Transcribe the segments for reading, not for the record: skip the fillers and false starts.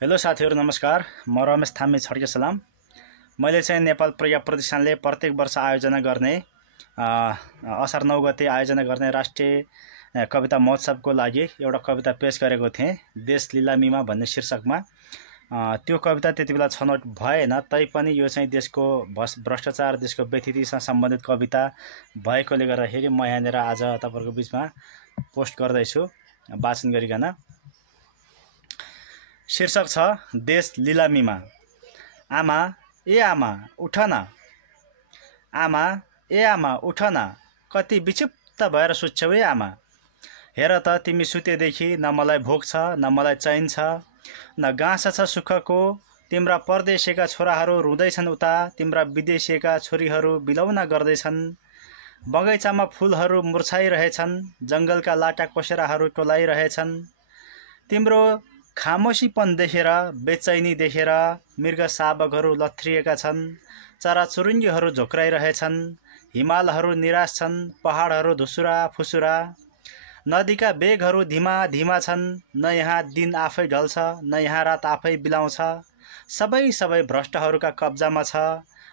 Hello साथीहरु नमस्कार। म रमेश थामी छड्के सलाम। मैले चाहिँ नेपाल प्रज्ञा प्रतिष्ठानले प्रत्येक वर्ष आयोजना गर्ने असार 9 गते आयोजना गर्ने राष्ट्रिय कविता महोत्सवको लागि एउटा कविता पेश गरेको थिएँ, देश लिलामीमा भन्ने शीर्षकमा। त्यो कविता त्यतिबेला छनौट भएन, तैपनि यो चाहिँ देशको भ्रष्टाचार, देशको व्यथितिसँग सम्बन्धित कविता भएकोले गर्दाखेरि म यहाँनिर आज तपाईहरुको बीचमा पोस्ट गर्दैछु वाचन गरिकन। शीर्षक छ देश लिलामीमा। आमा ए आमा उठ न, आमा ए आमा उठ न, कति विक्षिप्त भएर सुत्छौ ए आमा। हेर त तिमी सुतेदेखि न मलाई भोक छ, न मलाई चैन छ, न गाँस छ सुखको। तिम्रा परदेशीका छोराहरू रुँदैछन् उता, तिम्रा विदेशीका छोरीहरू बिलौना गर्दैछन्। बगैँचामा फूलहरू मुर्छाइरहेछन्, जंगलका लाटा कोसेराहरू टोलाइरहेछन्। तिम्रो खामोशीपन देखेर, बेचैनी देखेर मृग शावकहरू लथ्रिएका छन्, चराचुरुङ्गीहरू झोक्राइरहेछन्। हिमालहरू निराश छन्, पहाडहरू धुसुरा फुसुरा, नदीका बेगहरू धीमा धीमा छन्। न यहाँ दिन आफै ढल्छ, न यहाँ रात आफै बिलाउँछ, सबै भ्रष्टहरूका कब्जामा छ।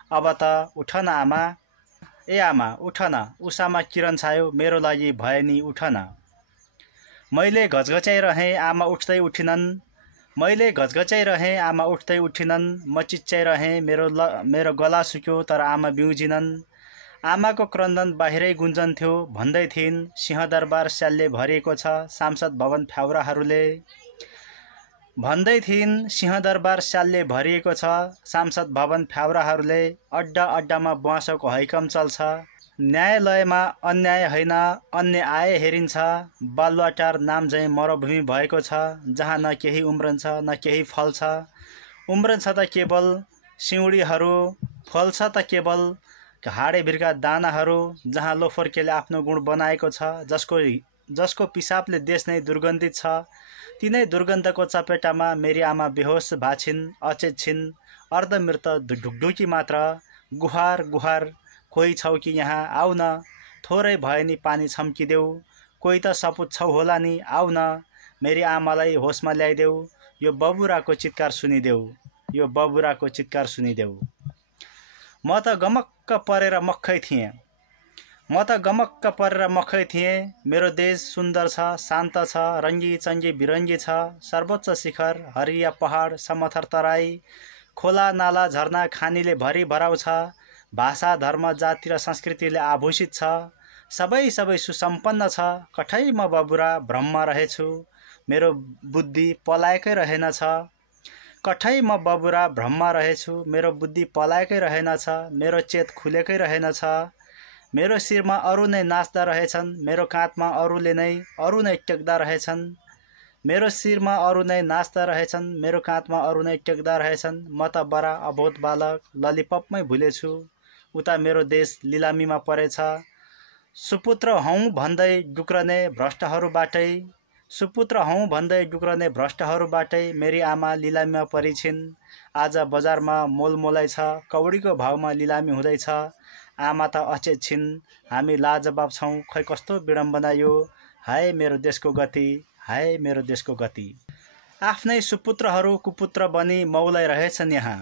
अब त उठ न आमा, ए आमा उठ न, उषामा किरण छायो मेरो लागि भए नि उठ न। मैले घचघच्याइरहेँ आमा उठ्दै उठिनन्, मैले घचघच्याइरहेँ आमा उठ्दै उठिनन्। म चिच्याइरहेँ मेरो गला सुक्यो तर आमा बिउजिनन्। आमाको क्रन्दन बाहिरै गुन्जन्थ्यो, भन्दै थिइन् सिंहदरबार स्यालले भरिएको छ सांसद भवन फ्याउराहरूले। भन्दै थिइन् सिंहदरबार स्यालले भरिएको छ सांसद भवन फ्याउराहरूले। अड्डा अड्डामा बुवासोको हैकम चल्छ, न्यायालयमा अन्याय होइन अन्याय हेरिन्छ। बालुवाटार नाम झैं मरुभूमि भएको छ, जहाँ न केही उम्रन्छ न केही फल्छ। उम्रन्छ त केवल सिउँडीहरू, फल्छ त केवल हाडेभिरका दानाहरू। जहाँ लोफर्केले आफ्नो गुण बनाएको छ, जसको पिसाबले देश नै दुर्गन्धित छ, तिनै दुर्गन्धको चपेटामा मेरी आमा बेहोस भाछिन्, अचेत छिन्, अर्धमृत ढुकढुकी मात्र। गुहार गुहार कोही छौ कि यहाँ आउ न, थोरै भए नि पानी छम्किदेऊ। कोही त सपुत छौ होला नि आउ न, मेरी आमालाई होसमा ल्याइदेऊ। यो बबुराको चित्कार सुनिदेऊ, यो बबुराको चित्कार सुनिदेऊ। म त गमक्क परेर मक्खै थिएँ, म त गमक्क परेर मक्खै थिएँ। मेरो देश सुन्दर छ, शान्त छ, रङ्गी चङ्गी बिरङ्गी छ। सर्वोच्च शिखर, हरिया पहाड, समथर तराई, खोला नाला झरना खानीले भरि भराउँछ। भाषा धर्म जाति र संस्कृतिले आभूषित छ, सबै सुसम्पन्न छ। कठै म बबुरा भ्रममा रहेछु, मेरो बुद्धि पलाएकै रहेनछ। कठै म बबुरा भ्रममा रहेछु, मेरो बुद्धि पलाएकै रहेनछ। मेरो चेत खुलेकै रहेनछ, मेरो शिरमा अरू नै नाच्दा रहेछन्, मेरो काँधमा अरू नै टेक्दा रहेछन्। मेरो शिरमा अरू नै नाच्दा रहेछन्, मेरो काँधमा अरू नै टेक्दा रहेछन्। म त बडा अबोध बालक ललिपपमै भुलेछु, उता मेरो देश लिलामीमा परेछ। सुपुत्र हौं भन्दै डुक्रने भ्रष्टहरूबाटै, सुपुत्र हौं भन्दै डुक्रने भ्रष्टहरूबाटै मेरी आमा लिलामीमा परिछिन्। आज बजारमा मोलमोलाई छ, कौडीको भावमा लिलामी हुँदैछ। आमा त अचेत छिन्, हामी लाजवाब छौं, खै कस्तो विडम्बना यो। हाय मेरो देशको गति, हाय मेरो देशको गति। आफ्नै सुपुत्रहरू कुपुत्र बनी मौलाई रहेछन् यहाँ,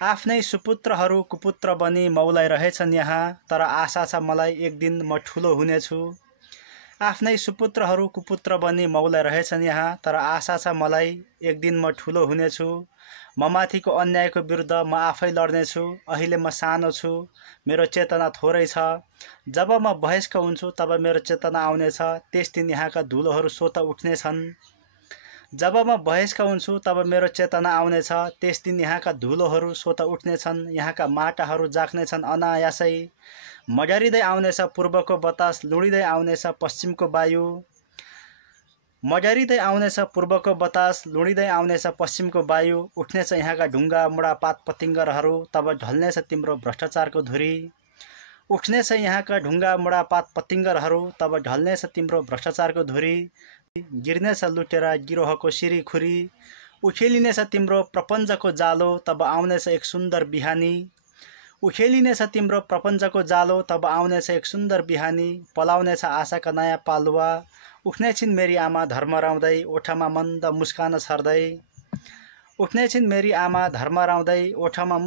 आफ्नै सुपुत्रहरू कुपुत्र बनी मौलाई रहेछन् यहाँ। तर आशा छ मलाई एक दिन म ठुलो हुनेछु। आफ्नै सुपुत्रहरू कुपुत्र बनी मौलाई रहेछन् यहाँ, तर आशा छ मलाई एक दिन म ठुलो हुनेछु। म माथिको अन्यायको विरुद्ध म आफै लड्नेछु। अहिले म सानो छु, मेरो चेतना थोरै छ। जब म वयस्क हुन्छु तब मेरो चेतना आउनेछ, त्यस दिन यहाँका धुलोहरू स्वत उठ्नेछन्। जब म वयस्क हुन्छु तब मेरो चेतना आउनेछ, त्यस दिन यहाँका धुलोहरू स्वत उठ्नेछन्। यहाँका माटाहरू जाग्नेछन् अनायासै, मडरिँदै आउनेछ पूर्वको बतास, लुडिँदै आउनेछ पश्चिमको वायु। मडरिँदै आउनेछ पूर्वको बतास, लुडिँदै आउनेछ पश्चिमको वायु। उठ्नेछ यहाँका ढुङ्गा मुढा पात पतिङ्गरहरू, तब ढल्नेछ तिम्रो भ्रष्टाचारको धुरी। उठ्नेछ यहाँका ढुङ्गा मुढा पात पतिङ्गरहरू, तब ढल्नेछ तिम्रो भ्रष्टाचारको धुरी। गिर्नेछ लुटेरा गिरोहको सिरी खुरी, उखेलिनेछ तिम्रो प्रपञ्चको जालो, तब आउनेछ एक सुन्दर बिहानी। उखेलिनेछ तिम्रो प्रपञ्चको जालो, तब आउनेछ एक सुन्दर बिहानी। पलाउनेछ आशाका नयाँ पालुवा, उठ्नेछिन् मेरी आमा धर्मराउँदै, ओठमा मन्द मुस्कान छर्दै। उठ्ने छिन् मेरी आमा धर्मराउँदै, ओठमा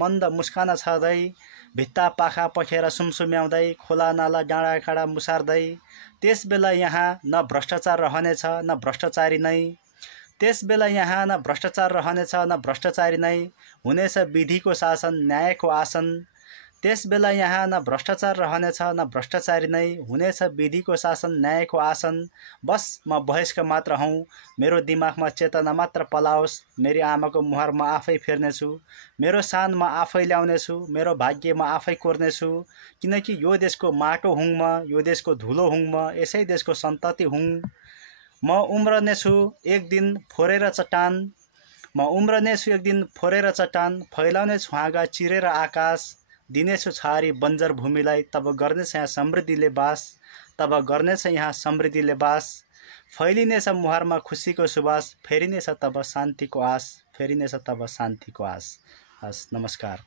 मन्द मुस्कान छर्दै, भित्ता पाखा पखेर सुमसुम्याउँदै, खोला नाला डाँडाकाँडा मुसार्दै। त्यस बेला यहाँ न भ्रष्टाचार रहनेछ न भ्रष्टाचारी नै। त्यस बेला यहाँ न भ्रष्टाचार रहनेछ न भ्रष्टाचारी नै, हुनेछ विधिको शासन न्यायको आसन। त्यस बेला यहाँ न भ्रष्टाचार रहनेछ न भ्रष्टाचारी नै, हुनेछ विधिको शासन न्यायको आसन। बस म वयस्क मात्र हौँ, मेरो दिमागमा चेतना मात्र पलाओस्। मेरी आमाको मुहार म आफै फेर्नेछु, मेरो सान म आफै ल्याउनेछु, मेरो भाग्य म आफै कोर्नेछु। किनकि यो देशको माटो हुँ म, यो देशको धुलो हुँ म, यसै देशको सन्तति हुँ। म उम्रनेछु एक दिन फोरेर चट्टान, म उम्रनेछु एक दिन फोरेर चट्टान, फैलाउनेछु हाँगा चिरेर आकाश। दिनेछु छारी बन्जर भूमिलाई, तब गर्नेछ यहाँ समृद्धिले बास, तब गर्नेछ यहाँ समृद्धिले बास। फैलिनेछ मुहारमा खुसीको सुवास, फेरिनेछ तब शान्तिको आस, फेरिनेछ तब शान्तिको आस। हस्, नमस्कार।